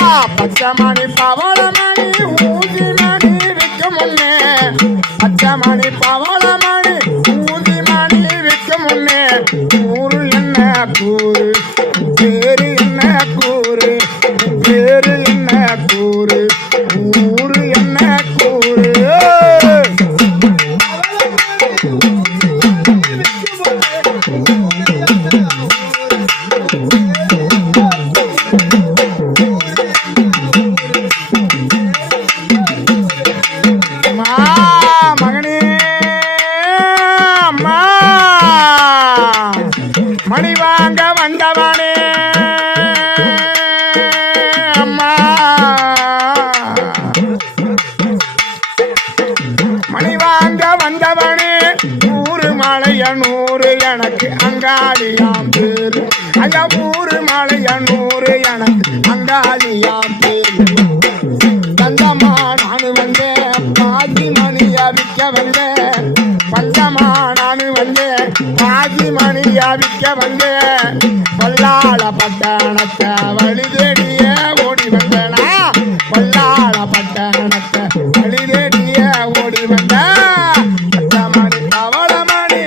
பச்சமணி பவளமணி ஊதி மணி விற்கும் முன்னே பச்சமணி பவளமணி ஊதி மணி விற்கும் முன்னே ஊரு என்ன கூறு பேரு என்ன கூறு பேரு என்ன கூறு ஊரு என்ன கூறு மணி வாங்க வந்தவனே அம்மா மணி வாங்க வந்தவனே 100 மலைய 100 எனக்கு அங்காளியாம் பேரு அந்த 100 மலைய 100 எனக்கு அங்காளியாம் பேரு தங்கம்மா நானு வந்தேன் பாதி மணியா விற்க வந்தேன் பஞ்சமா நானு வந்தேன் பாதி மணியா விற்க வந்தேன் பல்லாள பட்டணத்தை வழி தேடிய ஓடி வந்தேனா பல்லாள பட்டணத்தை வழி தேடிய ஓடி வந்தேன் பச்சமணி பவளமணி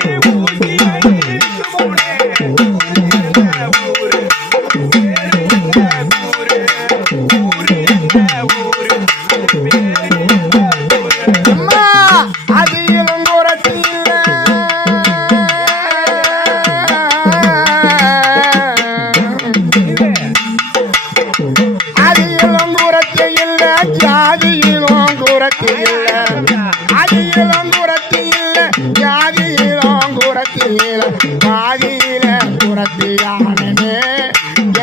அம்மா அதிலும் குறத்தில்ல அதிலும் குறத்தில்ல ஜாதியிலும் குறத்தில்ல அதிலும் குறத்தில்ல ஜாதியிலும் குறத்தில்ல பாதியில குறத்தியானே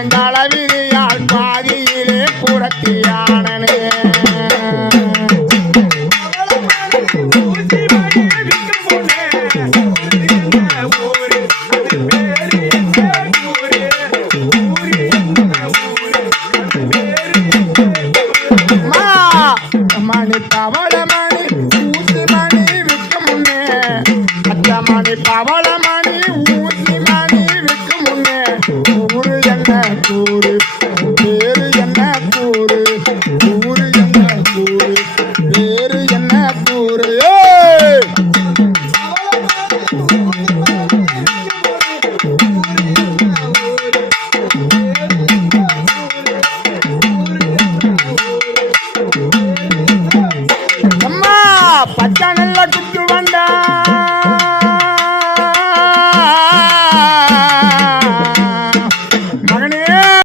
எங்களவியால் பாதியிலே குறத்தியா